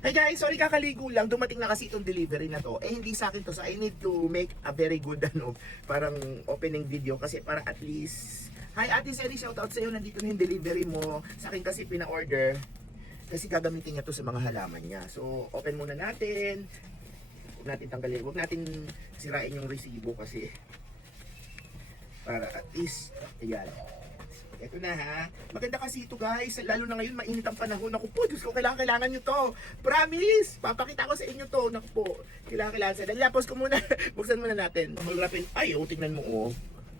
Hey guys, sorry kakaligo lang. Dumating na kasi itong delivery na to. Hindi sa akin to. So I need to make a very good parang opening video kasi para at least... Hi Ate Sally, shoutout sa iyo. Nandito na yung delivery mo. Sa akin kasi pina-order. Kasi gagamitin niya to sa mga halaman niya. So open muna natin. Huwag natin tanggalin. Huwag natin sirain yung resibo kasi para at least, ayan. Ito na ha. Maganda kasi ito guys. Lalo na ngayon mainit ang panahon. Naku po, Diyos ko, kailangan nyo to. Promise! Papakita ko sa inyo to. Naku po, kailangan sa dali. Tapos ko muna. Buksan muna natin. Hulrapin. Ay, tingnan mo oh.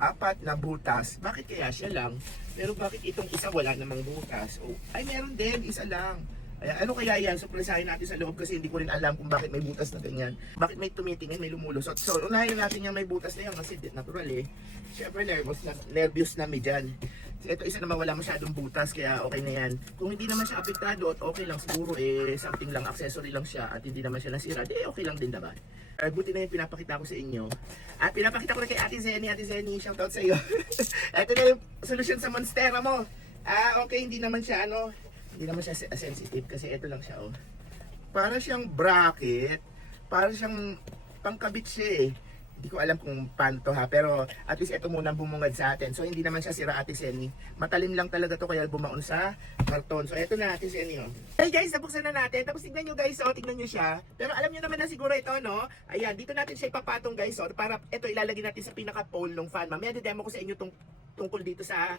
4 na butas. Bakit kaya siya lang? Pero bakit itong isa wala namang butas? Oh, ay, meron din. Isa lang. Ay, ano kaya yan? Surpresahin natin sa loob kasi hindi ko rin alam kung bakit may butas na ganyan. Bakit may tumitingin, may lumulusot. So, unahin natin yung may butas na yan kasi natural eh. Siyempre, nervous na may dyan. So, ito isa naman wala masyadong butas kaya okay na yan. Kung hindi naman siya apektado at okay lang siguro something lang, accessory lang siya at hindi naman siya nasira, okay lang din naman. Buti na yung pinapakita ko sa inyo. At pinapakita ko na kay Ate Zenny, shoutout sa iyo. Ito na yung solusyon sa Monstera mo. Okay, hindi naman siya hindi naman siya sensitive kasi ito lang siya oh. Para siyang bracket, para siyang pangkabit siya eh. Hindi ko alam kung paano to ha, pero at least ito muna bumungad sa atin. So hindi naman siya sira Ate Senny. Matalim lang talaga to kaya bumaon sa karton. So ito na Ate Senny oh. Hey guys, nabuksan na natin. Tapos tingnan nyo guys oh, tingnan nyo siya. Pero alam nyo naman na siguro ito no. Ayan, dito natin siya ipapatong guys oh. Para ito ilalagay natin sa pinaka pole ng fan. Mamaya demo ko sa inyo tungkol dito sa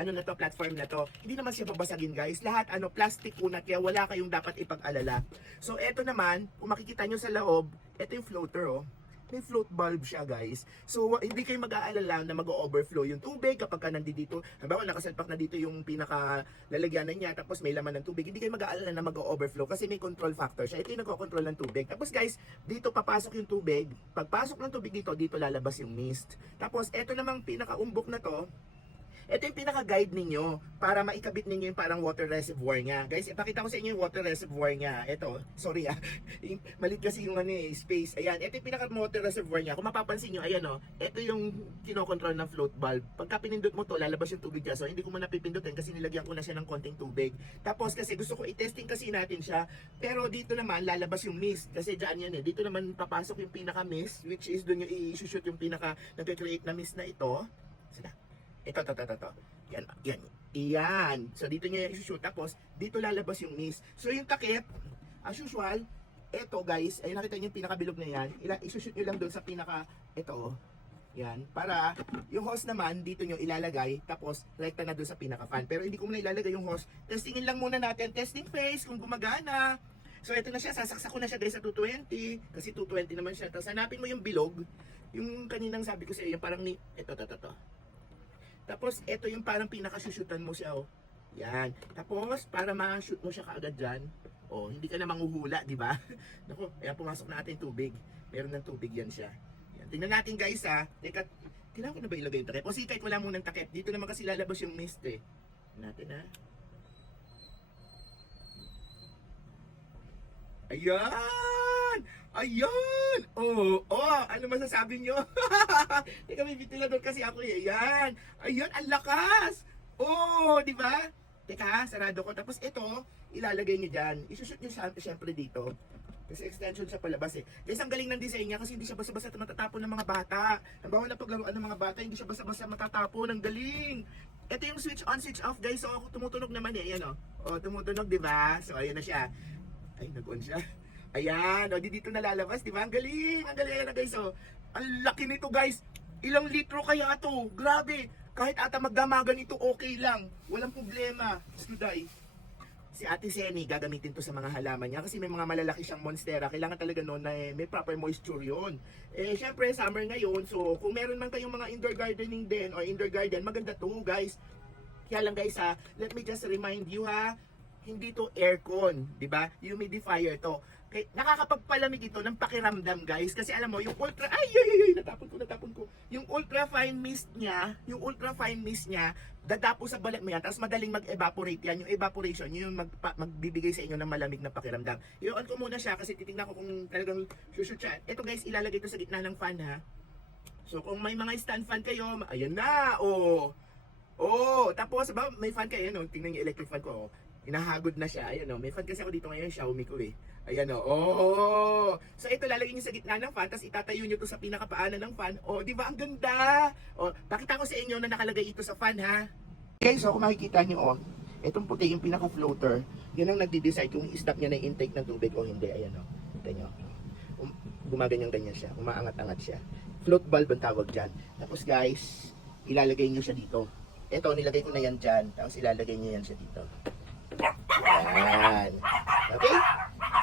na to, platform na to. Hindi naman siya babasagin guys. Lahat plastic unat kaya wala kayong dapat ipag-alala. So eto naman, kung makikita nyo sa loob, ito yung floater oh. May float bulb siya guys. So hindi kayo mag-aalala na mag-overflow yung tubig kapag ka nandito. Halimbawa nakasalpak na dito yung pinaka lalagyanan niya tapos may laman ng tubig. Hindi kayo mag-aalala na mag-overflow kasi may control factor siya. Ito yung nagko-control ng tubig. Tapos guys, dito papasok yung tubig. Pagpasok ng tubig dito lalabas yung mist. Tapos ito namang pinaka-umbok na to. Ito yung pinaka-guide ninyo para maikabit ninyo yung parang water reservoir niya. Guys, ipakita ko sa inyo yung water reservoir niya. Ito, sorry malit kasi yung space. Ayan, ito yung pinaka-water reservoir niya. Kung mapapansin nyo, ayan o. Ito yung kinokontrol ng float valve. Pagka pinindot mo to, lalabas yung tubig niya. So, hindi ko muna pipindutin kasi nilagyan ko na siya ng konting tubig. Tapos, kasi gusto ko i-testing kasi natin siya. Pero dito naman, lalabas yung mist. Kasi dyan yan eh. Dito naman papasok yung pinaka-mist, which is doon yung i-shoot yung nag-create na mist na ito. Sila. Ito. Yan. So, dito niya i-shoot. Tapos, dito lalabas yung mist. So, yung takip, as usual, ito guys, ay nakita niyo yung pinakabilog na yan. I-shoot nyo lang doon sa ito. Yan. Para, yung hose naman, dito nyo ilalagay. Tapos, rekta na doon sa pinaka-fan. Pero, hindi ko muna ilalagay yung hose. Testingin lang muna natin. Testing phase, kung gumagana. So, ito na siya. Sasaksak ko na siya guys sa 220. Kasi 220 naman siya. Tapos, hanapin mo yung bilog. Yung kaninang sabi ko sa iyo, yung parang ito. Tapos, ito yung parang pinaka-shoot-shootan mo siya, oh. Yan. Tapos, para ma-shoot mo siya kaagad dyan, oh, hindi ka na manghuhula, di ba? Naku, ayan, pumasok na natin tubig. Meron ng tubig yan siya. Yan. Tingnan natin, guys, ha. Teka, kailangan ko na ba ilagay yung takip? O sige, kahit wala munang takip. Dito naman kasi lalabas yung mist, eh. Natin, ha. Ayan! Ayan! Oh, ano masasabi nyo? Teka, may ventilador kasi ako eh. Ayan! Ayan, ang lakas! Oh, di ba? Teka, sarado ko. Tapos ito, ilalagay nyo dyan. Isushoot nyo syempre dito. Kasi extension siya palabas eh. Guys, ang galing ng design niya kasi hindi siya basta-basta matatapon ng mga bata. Halimbawa na paglaruan ng mga bata, hindi siya basta-basta matatapon. Ang galing! Ito yung switch on, switch off guys. So, ako tumutunog naman eh. Ayan oh, tumutunog, di ba? So, ayan na siya. Ay, nag-on siya. Ayan, dito na lalabas, di ba? Ang galing na guys, oh. Ang laki nito guys. Ilang litro kaya to? Grabe. Kahit ata magdamagan ito, okay lang. Walang problema. Suday. Si Ate Senny, gagamitin to sa mga halaman niya kasi may mga malalaki siyang monstera. Kailangan talaga noon na may proper moisture yun. Syempre, summer ngayon. So, kung meron man kayong mga indoor gardening din or indoor garden, maganda to guys. Kaya lang guys let me just remind you hindi to aircon, di ba? Humidifier to. Okay, nakakapagpalamig ito ng pakiramdam, guys. Kasi alam mo, yung ultra natapon ko. Yung ultra fine mist niya, dadapo sa balat mo yan, tapos madaling mag-evaporate yan. Yung evaporation, yung magbibigay sa inyo ng malamig na pakiramdam. I-on ko muna siya kasi titignan ko kung talagang shoot siya. Ito guys, ilalagay ito sa gitna ng fan ha. So kung may mga stand fan kayo, ayan na, tapos ba, may fan kayo, tingnan yung electric fan ko, Hinahagod na siya. Ayan o. May fan kasi ako dito ngayon, Xiaomi ko eh. Ayan o. Oh! So ito, lalagay niyo sa gitna ng fan, tapos itatayo niyo to sa pinakapaanan ng fan. O, di ba? Ang ganda! O, pakita ko sa inyo na nakalagay ito sa fan, ha? Guys, so kung makikita niyo, itong puti yung pinaka-floater, yun ang nagde-decide kung i-stop niya na yung intake ng tubig o hindi. Ayan o. Kita niyo. Gumaganyan-ganyan siya. Umaangat-angat siya. Float valve ang tawag dyan. Tapos guys, ilalagay niyo siya dito. Ito, nilagay ko na yan dyan. Tapos ilalagay niyo yan siya dito. Yan. Okay?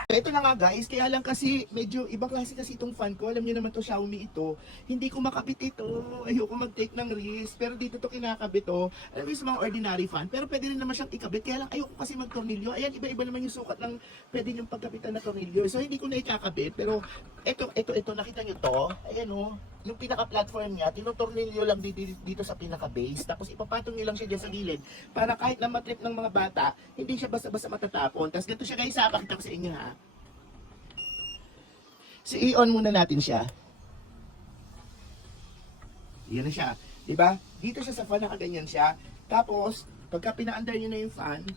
Ito na nga guys, kaya lang kasi medyo ibang klase kasi itong fan ko. Alam niyo naman to Xiaomi ito. Hindi ko makabit ito. Ayoko mag-take ng risk. Pero dito to kinakabit to. Alam mo yung sa mga ordinary fan. Pero pwede rin naman siyang ikabit. Kaya lang ayoko kasi mag-tornilyo. Ayan, iba-iba naman yung sukat ng pwede niyong pagkabitan na tornilyo. So hindi ko na ikakabit. Pero ito, nakita niyo to. Ayan o. Yung pinaka-platform niya, tinutornilyo lang dito sa pinaka-base. Tapos ipapatong niyo lang siya dyan sa gilid. Para kahit na matrip ng mga bata, hindi siya basta-basta matatapon. Tapos ganito siya guys ha. Pakita ko sa inyo ha. So i-on muna natin siya. Yan na siya. Diba? Dito siya sa fan, nakaganyan siya. Tapos, pagka pina-under niyo na yung fan,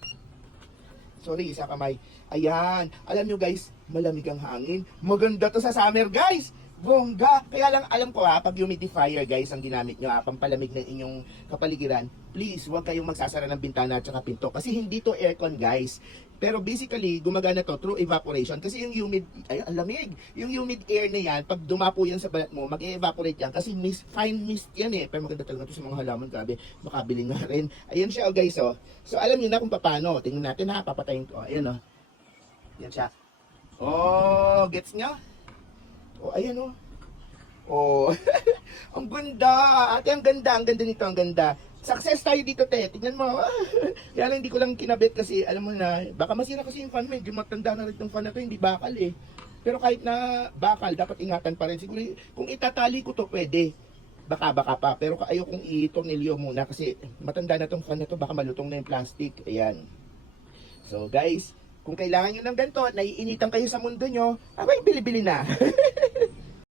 sorry, isa kamay. Ayan. Alam nyo guys, malamig ang hangin. Maganda to sa summer guys. Bongga. Kaya lang alam ko pag humidifier guys ang ginamit nyo pampalamig ng inyong kapaligiran, please huwag kayong magsasara ng bintana at saka pinto. Kasi hindi to aircon guys. Pero basically, gumagana to through evaporation. Kasi yung humid, ay ang lamig. Yung humid air na yan, pag dumapo yan sa balat mo, mag-evaporate yan. Kasi fine mist yan eh. Pero maganda talaga to sa mga halaman. Grabe, makabili nga rin. Ayan siya guys oh. So alam niyo na kung paano. Tingnan natin ha, papatayin ko. Ayan oh. Yan siya. Oh, gets nyo? Oh, ayan oh. Oh. Ang ganda. Ate, ang ganda nito, ang ganda. Success tayo dito, te. Tingnan mo. Kaya lang hindi ko lang kinabit kasi alam mo na, baka masira kasi yung fan mo. Medyo matanda na rin yung fan na to, hindi bakal eh. Pero kahit na bakal, dapat ingatan pa rin. Siguro kung itatali ko to, pwede. Baka pa. Pero ayaw kong i-tornilyo muna kasi matanda na tong fan na to, baka malutong na yung plastic. Ayan. So guys, kung kailangan nyo ng ganito, naiinitan kayo sa mundo nyo, abay, bili-bili na.